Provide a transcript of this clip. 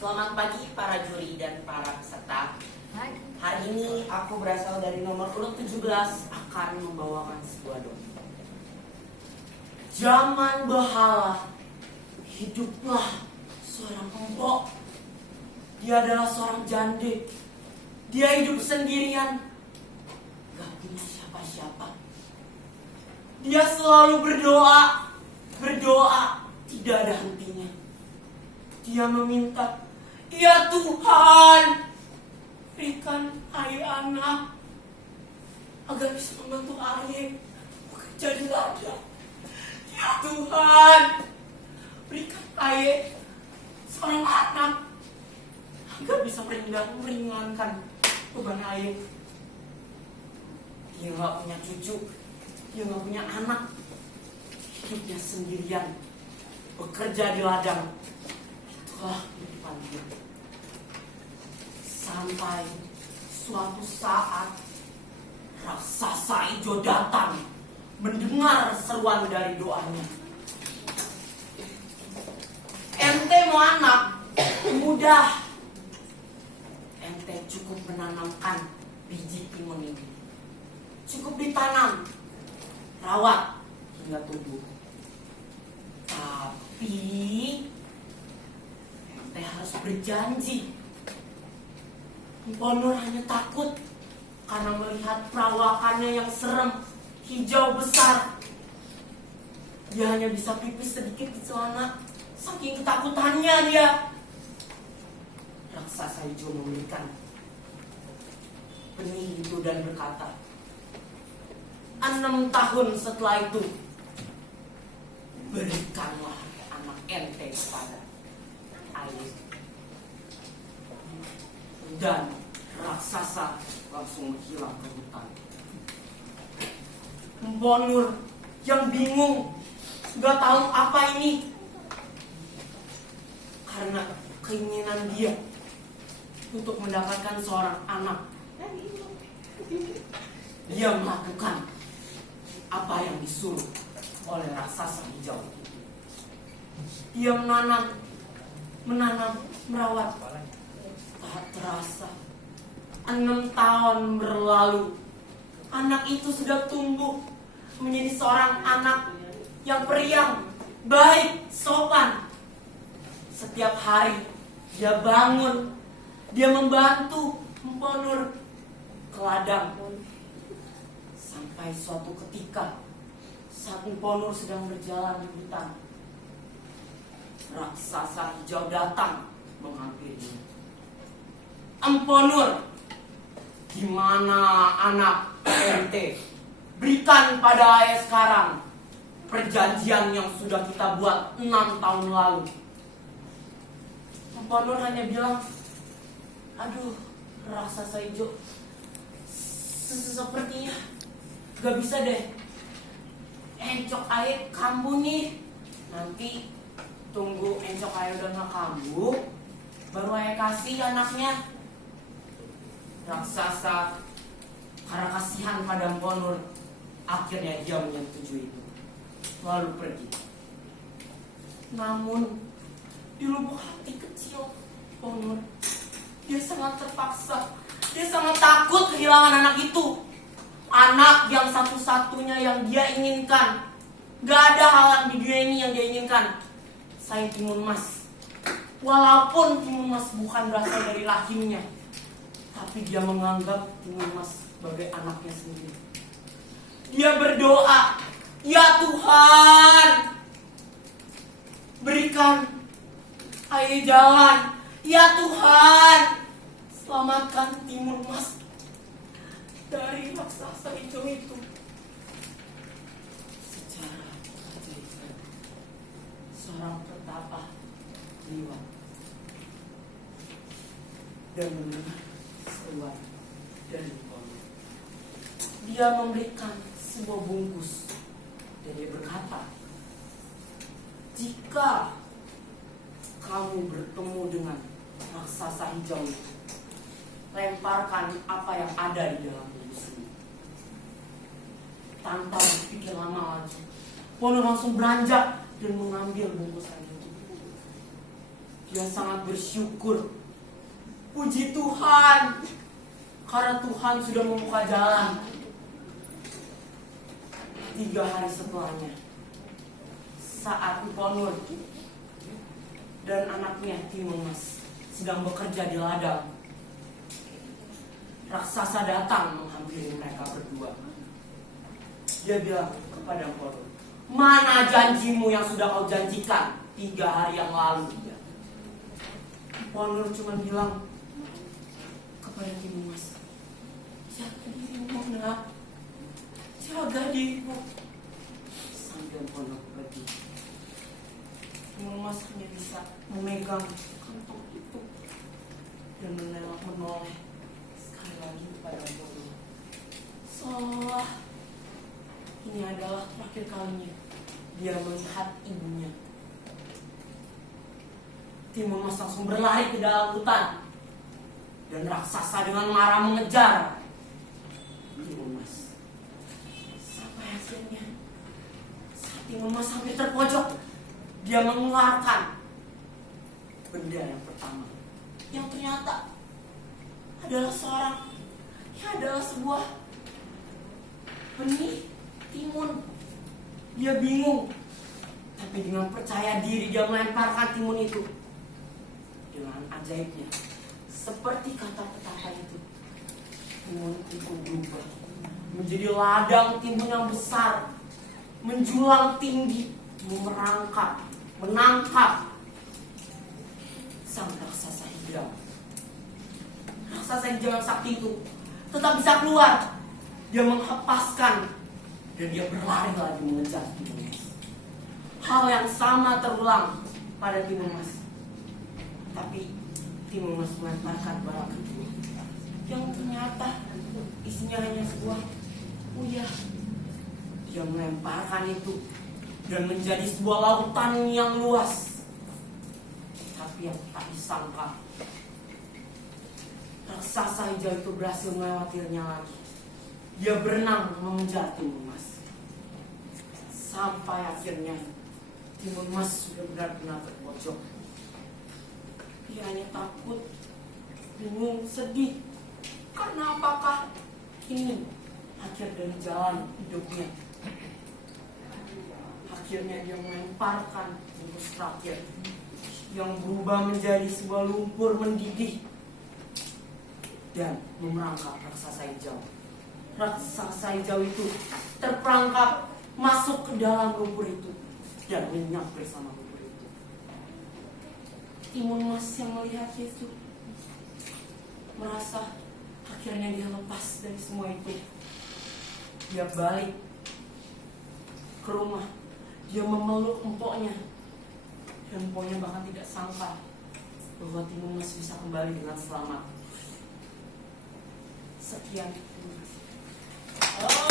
Selamat pagi para juri dan para peserta. Hari ini aku berasal dari nomor urut 17 akan membawakan sebuah doa. Zaman behala, hiduplah seorang embok. Dia adalah seorang jande. Dia hidup sendirian, gak punya siapa-siapa. Dia selalu berdoa tidak ada hentinya. Dia meminta, "Ya Tuhan, berikan air anak agar bisa membantu ayah bekerja di ladang. Ya Tuhan, berikan ayah seorang anak agar bisa meringankan beban ayah." Dia gak punya cucu, dia gak punya anak, hidupnya sendirian, bekerja di ladang. Itulah kehidupan dia. Sampai suatu saat raksasa hijau datang mendengar seruan dari doanya. "Ente mau anak? Mudah. Ente cukup menanamkan biji timun ini. Cukup ditanam, rawat hingga tumbuh. Tapi ente harus berjanji." Mpo Nur hanya takut karena melihat perawakannya yang serem, hijau besar. Dia hanya bisa pipis sedikit di celana, saking ketakutannya dia. Raksasa hijau memberikan benih itu dan berkata, 6 tahun setelah itu, berikanlah anak ente kepada ayah. Dan raksasa langsung menghilang ke hutan. Mpo Nur yang bingung, gak tahu apa ini. Karena keinginan dia untuk mendapatkan seorang anak, dia melakukan apa yang disuruh oleh raksasa hijau. Dia menanam, merawat. Tak terasa 6 tahun berlalu. Anak itu sudah tumbuh menjadi seorang anak yang periang, baik, sopan. Setiap hari dia bangun, dia membantu Mpo Nur ke ladang. Sampai suatu ketika saat Mpo Nur sedang berjalan di hutan, raksasa hijau datang menghampirinya. "Mpo Nur, gimana anak ente? Berikan pada ayah sekarang perjanjian yang sudah kita buat 6 tahun lalu." Mpo Nur hanya bilang, "Aduh, raksasa hijau, sepertinya gak bisa deh. Encok ayah kambuh nih. Nanti tunggu encok ayah udah gak kambuh, baru ayah kasih anaknya." Raksasa karena kasihan pada Mpo Nur, akhirnya dia menyetujui itu, lalu pergi. Namun di lubuk hati kecil Mpo Nur, dia sangat terpaksa, dia sangat takut kehilangan anak itu. Anak yang satu-satunya yang dia inginkan. Gak ada hal di dunia ini yang dia inginkan selain timun emas. Walaupun timun emas bukan berasal dari rahimnya, tapi dia menganggap timun emas sebagai anaknya sendiri. Dia berdoa, "Ya Tuhan, berikan ayah jalan. Ya Tuhan, selamatkan timun emas dari raksasa hijau itu." Secara keajaiban, seorang petapa lewat dan mendengar seruan dari Mpo Nur. Dia memberikan sebuah bungkus dan dia berkata, "Jika kamu bertemu dengan raksasa hijau itu, lemparkan apa yang ada di dalam bungkus ini." Tanpa berpikir lama lagi, Mpo Nur langsung beranjak dan mengambil bungkusan itu. Dia sangat bersyukur. Puji Tuhan, karena Tuhan sudah membuka jalan. 3 hari setelahnya, saat Mpok Nur dan anaknya Timus sedang bekerja di ladang, raksasa datang menghampiri mereka berdua. Dia bilang kepada Mpok Nur, "Mana janjimu yang sudah kau janjikan 3 hari yang lalu?" Mpok Nur cuma bilang kepada Timus, "Jaga dirimu, nak. Jaga dirimu." Sambil Mpok Nur pergi, Timus hanya bisa memegang kantong itu dan menoleh sekali lagi kepada Mpok Nur. Seolah ini adalah terakhir kalinya dia melihat ibunya. Timus langsung berlari ke dalam hutan dan raksasa dengan marah mengejar Timus. Sampai akhirnya saat Timus sampai terpojok, dia mengeluarkan benda yang pertama, yang ternyata adalah sebuah benih timun. Dia bingung, tapi dengan percaya diri dia melemparkan timun itu. Dengan ajaibnya, seperti kata petaka itu, timun itu berubah menjadi ladang timun yang besar, menjulang tinggi, menangkap sang raksasa hijau. Raksasa hijau yang sakti itu tetap bisa keluar. Dia menghempaskan dan dia berlari lagi mengejar Timus. Hal yang sama terulang pada Timus. Tapi Timus melemparkan barang kedua yang ternyata isinya hanya sebuah uyah. Dia melemparkan itu dan menjadi sebuah lautan yang luas. Tapi yang tak disangka, raksasa hijau itu berhasil melewatinya lagi. Dia berenang mengejar Timus. Sampai akhirnya Timus sudah benar-benar terpojok. Dia hanya takut, bingung, sedih. Karena apakah ini akhir dari jalan hidupnya? Akhirnya dia melemparkan Timus terakhir yang berubah menjadi sebuah lumpur mendidih dan memerangkap raksasa hijau. Raksasa hijau itu terperangkap masuk ke dalam lumpur itu dan lenyap bersama lumpur itu. Timus yang melihat itu merasa akhirnya dia lepas dari semua itu. Dia balik ke rumah. Dia memeluk empoknya. Dan empoknya bahkan tidak sangka bahwa Timus bisa kembali dengan selamat. Sekian. Terima kasih.